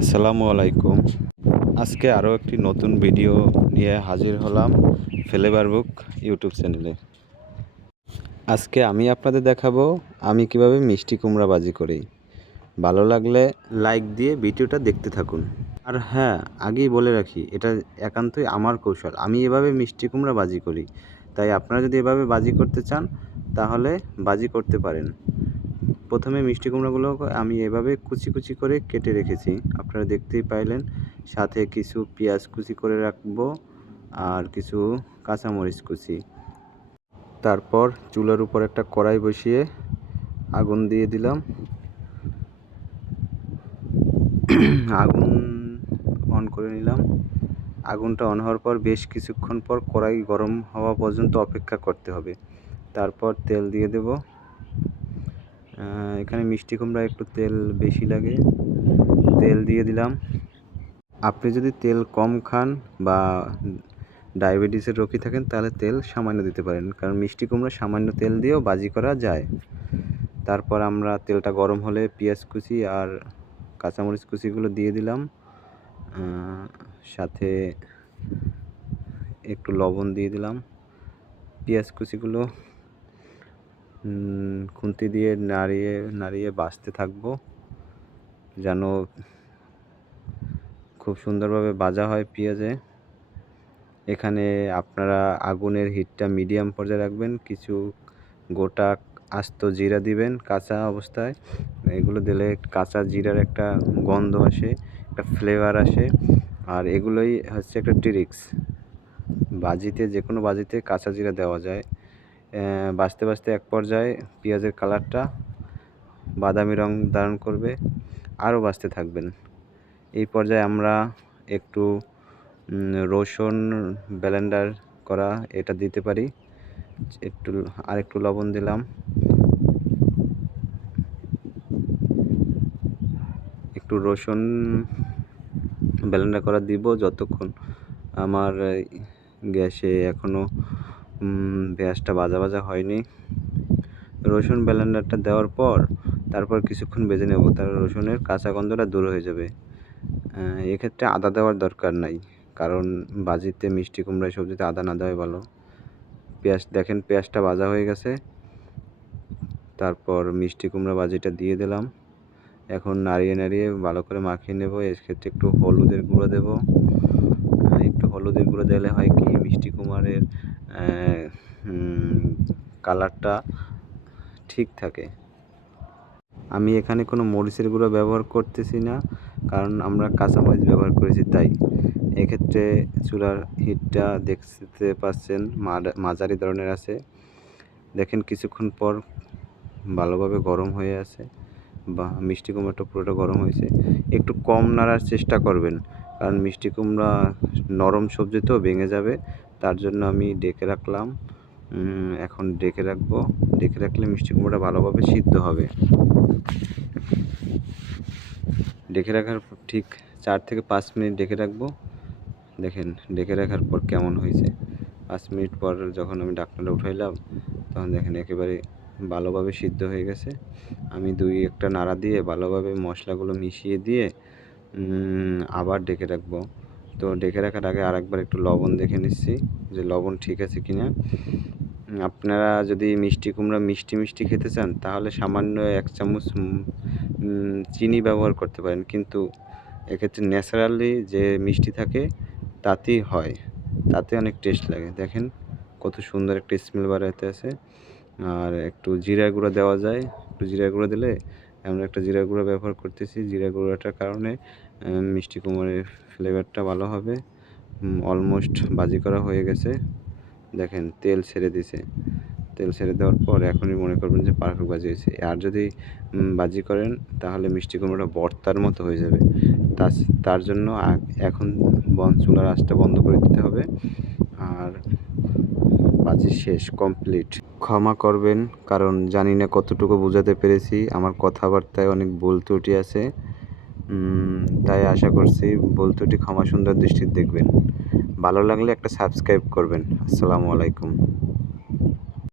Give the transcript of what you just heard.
আসসালামু আলাইকুম। আজকে আরও একটি নতুন ভিডিও নিয়ে হাজির হলাম ফ্লেভার বুক ইউটিউব চ্যানেলে। আজকে আমি আপনাদের দেখাবো আমি কীভাবে মিষ্টি কুমড়া বাজি করি। ভালো লাগলে লাইক দিয়ে ভিডিওটা দেখতে থাকুন। আর হ্যাঁ আগেই বলে রাখি, এটা একান্তই আমার কৌশল। আমি এভাবে মিষ্টি কুমড়া বাজি করি। তাই আপনারা যদি এভাবে বাজি করতে চান, তাহলে বাজি করতে পারেন। প্রথমে মিষ্টি কুমড়োগুলো আমি এভাবে কুচি কুচি করে কেটে রেখেছি। আপনারা দেখতেই পাইলেন। সাথে কিছু পেঁয়াজ কুচি করে রাখব আর কিছু কাঁচামরিচ কুচি। তারপর চুলার উপর একটা কড়াই বসিয়ে আগুন দিয়ে দিলাম। আগুন অন করে নিলাম। আগুনটা অন হওয়ার পর বেশ কিছুক্ষণ পর কড়াই গরম হওয়া পর্যন্ত অপেক্ষা করতে হবে। তারপর তেল দিয়ে দেবো। এখানে মিষ্টি কুমড়া একটু তেল বেশি লাগে। তেল দিয়ে দিলাম। আপনি যদি তেল কম খান বা ডায়াবেটিসের রোগী থাকেন, তাহলে তেল সামান্য দিতে পারেন। কারণ মিষ্টি কুমড়া সামান্য তেল দিয়েও বাজি করা যায়। তারপর আমরা তেলটা গরম হলে পেঁয়াজ কুচি আর কাঁচামরিচ কুচিগুলো দিয়ে দিলাম। সাথে একটু লবণ দিয়ে দিলাম। পেঁয়াজ কুচিগুলো খুন্তি দিয়ে নাড়িয়ে নাড়িয়ে বাছতে থাকব। যেন খুব সুন্দরভাবে ভাজা হয় পেঁয়াজে। এখানে আপনারা আগুনের হিটটা মিডিয়াম পর্যায়ে রাখবেন। কিছু গোটা আস্ত জিরা দিবেন কাঁচা অবস্থায়। এগুলো দিলে কাঁচা জিরার একটা গন্ধ আসে, একটা ফ্লেভার আসে। আর এগুলোই হচ্ছে একটা ট্রিক্স বাজিতে যে কোনো বাজিতে কাঁচা জিরা দেওয়া যায়। বাঁচতে বাঁচতে এক পর্যায়ে পেঁয়াজের কালারটা বাদামি রং ধারণ করবে, আরও বাঁচতে থাকবেন। এই পর্যায়ে আমরা একটু রসুন ব্লেন্ডার করা এটা দিতে পারি। একটু আর একটু লবণ দিলাম। একটু রসুন ব্লেন্ডার করা দিব যতক্ষণ আমার গ্যাসে এখনও পেঁয়াজটা ভাজা ভাজা হয়নি। রসুন ব্লেন্ডারটা দেওয়ার পর তারপর কিছুক্ষণ বেজে নেব। তার রসুনের কাঁচা গন্ধটা দূর হয়ে যাবে। এক্ষেত্রে আদা দেওয়ার দরকার নাই। কারণ বাজিতে মিষ্টি কুমড়ায় সবজিতে আদা না দেওয়াই ভালো। পেঁয়াজ, দেখেন পেঁয়াজটা ভাজা হয়ে গেছে। তারপর মিষ্টি কুমড়া বাজিটা দিয়ে দিলাম। এখন নাড়িয়ে নাড়িয়ে ভালো করে মাখিয়ে নেব। এক্ষেত্রে একটু হলুদের গুঁড়ো দেব। একটু হলুদের গুঁড়ো দিলে হয় কি, মিষ্টি কুমড়ের কালারটা ঠিক থাকে। আমি এখানে কোনো মরিচের গুঁড়ো ব্যবহার করতেছি না, কারণ আমরা কাঁচামরিচ ব্যবহার করেছি তাই। এক্ষেত্রে চুলার হিটটা দেখতে পাচ্ছেন মাঝারি ধরনের আছে। দেখেন কিছুক্ষণ পর ভালোভাবে গরম হয়ে আছে, বা মিষ্টি কুমড়াটা পুরোটা গরম হয়েছে। একটু কম নাড়ার চেষ্টা করবেন, কারণ মিষ্টি কুমড়া নরম সবজি তো ভেঙে যাবে তার জন্য আমি ডেকে রাখলাম। এখন ডেকে রাখব। ডেকে রাখলে মিষ্টি কুমড়োটা ভালোভাবে সিদ্ধ হবে। ডেকে রাখার ঠিক চার থেকে পাঁচ মিনিট ডেকে রাখব। দেখেন, ডেকে রাখার পর কেমন হয়েছে। পাঁচ মিনিট পর যখন আমি ডাক্তারটা উঠাইলাম, তখন দেখেন একেবারে ভালোভাবে সিদ্ধ হয়ে গেছে। আমি দুই একটা নাড়া দিয়ে ভালোভাবে মশলাগুলো মিশিয়ে দিয়ে আবার ডেকে রাখব। তো ডেকে রাখার আগে আরেকবার একটু লবণ দেখে নিচ্ছি যে লবণ ঠিক আছে কি না আপনারা যদি মিষ্টি কুমড়া মিষ্টি মিষ্টি খেতে চান, তাহলে সামান্য এক চামচ চিনি ব্যবহার করতে পারেন। কিন্তু এক্ষেত্রে ন্যাচারালি যে মিষ্টি থাকে, তাতেই হয়। তাতে অনেক টেস্ট লাগে। দেখেন কত সুন্দর একটা স্মেল বাড়াইতে আছে। আর একটু জিরা গুঁড়ো দেওয়া যায়। একটু জিরা গুঁড়ো দিলে আমরা একটা জিরা গুঁড়ো ব্যবহার করতেছি। জিরা গুঁড়োটার কারণে মিষ্টি কুমড়ের ফ্লেভারটা ভালো হবে। অলমোস্ট বাজি করা হয়ে গেছে। দেখেন, তেল ছেড়ে দিছে। তেল ছেড়ে দেওয়ার পর এখনই মনে করবেন যে পারফেক্ট বাজি হয়েছে। আর যদি বাজি করেন, তাহলে মিষ্টি কুমড়োটা বর্তার মতো হয়ে যাবে। তার জন্য এখন বন চুলার আঁচটা বন্ধ করে দিতে হবে। আর বাজি শেষ কমপ্লিট ক্ষমা করবেন, কারণ জানি না কতটুকু বোঝাতে পেরেছি। আমার কথাবার্তায় অনেক ভুল ত্রুটি আছে। তাই আশা করছি বলতুটি ক্ষমা সুন্দর দৃষ্টির দেখবেন। ভালো লাগলে একটা সাবস্ক্রাইব করবেন। আসসালামু আলাইকুম।